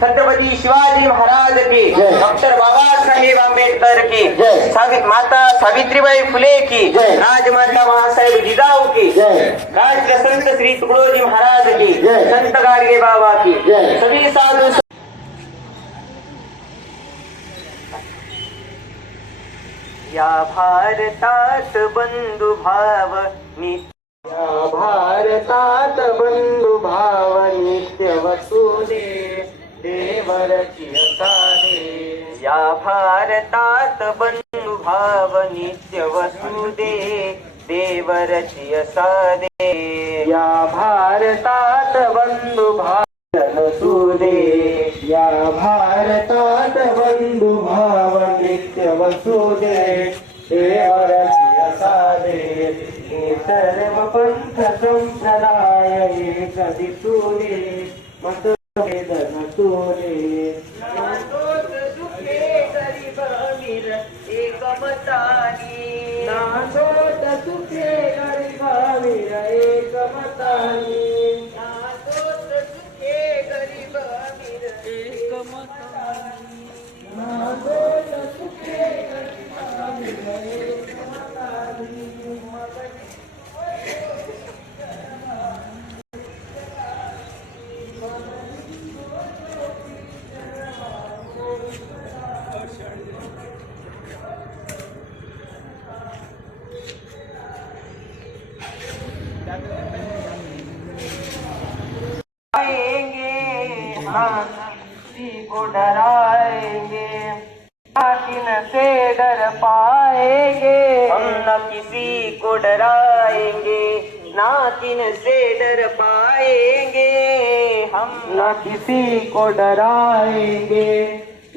छत्रपती शिवाजी महाराज की. डॉक्टर बाबासाहेब आंबेडकर की. सावित माता सावित्रीबाई फुले की. राजमाता महासाहेब जिजाऊ की राष्ट्र संत श्री तुकडोजी महाराज की. संत गाडगे बाबा की. सभी साधु या भारतात बंधुभाव या भारतात या भारतात बंधुभाव नित्य वसुदे देवरची असादे या भारतात बंधुभाव नसुदे या भारतात बंधुभाव नित्य वसुदे देवरची असादे सर्व पंथ संप्रदाय कधी सुरे मत बोले। एकमतानी नातोच सुखे गरीब अमीर एकमतानी। किसी को डराएँगे नाकिन से डर पाएँगे। हम न किसी को डराएँगे नाकिन से डर पाएँगे। हम न किसी को डराएँगे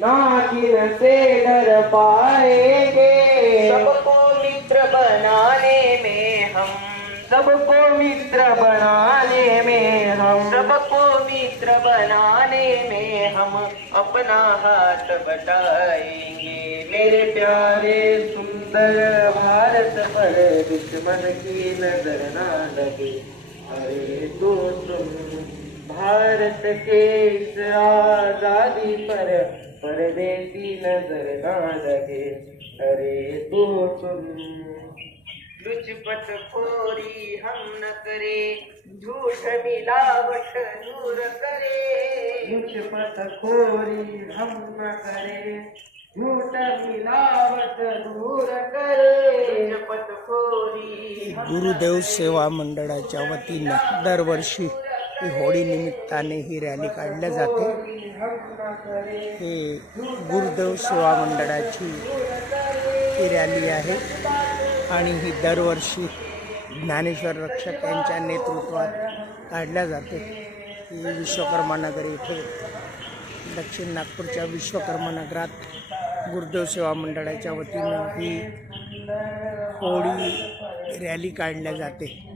नाकिन से डर पाएँगे। सबको मित्र बनाने में हम सबको मित्र बनाने में हम सबको मित्र बनाने में हम अपना हाथ बटाएंगे। मेरे प्यारे सुंदर भारत पर दुश्मन की नजर ना लगे। अरे तो तुम भारत के इस आजादी पर परदेसी नजर ना लगे। अरे तो तुम लुचपत खोरी हम न करे झूठ मिलावट दूर करे। लुचपत खोरी हम न करे झूठ मिलावट दूर करे। लुचपत खोरी गुरुदेव. सेवा मंडळाच्या वतीने दरवर्षी ही होळी निमित्ताने ही रॅली काढल्या जाते. हे गुरुदेव सेवा मंडळाची ही रॅली आहे. आणि ही दरवर्षी ज्ञानेश्वर रक्षक यांच्या नेतृत्वात काढल्या जाते. ही विश्वकर्मानगर इथे येथे दक्षिण नागपूरच्या विश्वकर्मानगरात गुरुदेव सेवा मंडळाच्या वतीनं ही होळी रॅली काढल्या जाते.